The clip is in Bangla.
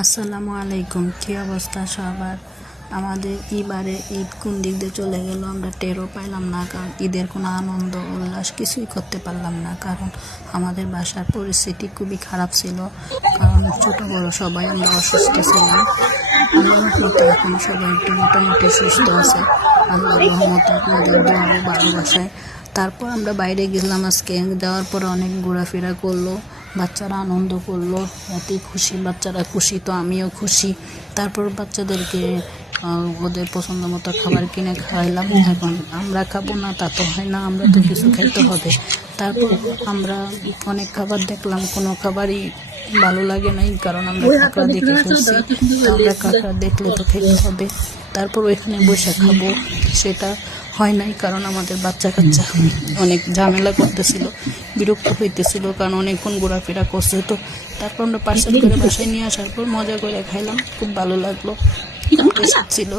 আসসালামু আলাইকুম। কি অবস্থা সবার? আমাদের এবারে ঈদ কোন দিক দিয়ে চলে গেল আমরা টেরও পাইলাম না, কারণ ঈদের কোনো আনন্দ উল্লাস কিছুই করতে পারলাম না, কারণ আমাদের বাসার পরিস্থিতি খুবই খারাপ ছিল। কারণ ছোটো বড়ো সবাই আমরা অসুস্থ ছিলাম। আল্লাহর রহমতে এখন সবাই একটু মোটামুটি সুস্থ আছে। আল্লাহর রহমতে আপনাদের দোয়া ও ভালোবাসায়। তারপর আমরা বাইরে গেলাম, আজকে যাওয়ার পর অনেক ঘোরাফেরা করলো, বাচ্চারা আনন্দ করলো, এতেই খুশি, বাচ্চারা খুশি তো আমিও খুশি। তারপর বাচ্চাদেরকে ওদের পছন্দ মতো খাবার কিনে খাওয়াইলাম। এখন আমরা খাবো না তা তো হয় না, আমরা তো কিছু খাইতে হবে। তারপর আমরা অনেক খাবার দেখলাম, কোনো খাবারই ভালো লাগে নাই, কারণ আমরা কাঁকড়া দেখে ফেলছি। তো আমরা কাঁকড়া দেখলে তো খেতে হবে। তারপর ওইখানে বসে খাবো, সেটা হয় নাই, কারণ আমাদের বাচ্চা কাচ্চা অনেক ঝামেলা করতেছিল, বিরক্ত হইতেছিল, কারণ অনেকক্ষণ ঘোরাফেরা করছে। তো তারপর আমরা পার্সেল করে বাসায় নিয়ে আসার পর মজা করে খাইলাম, খুব ভালো লাগলো, টেস্ট ছিল।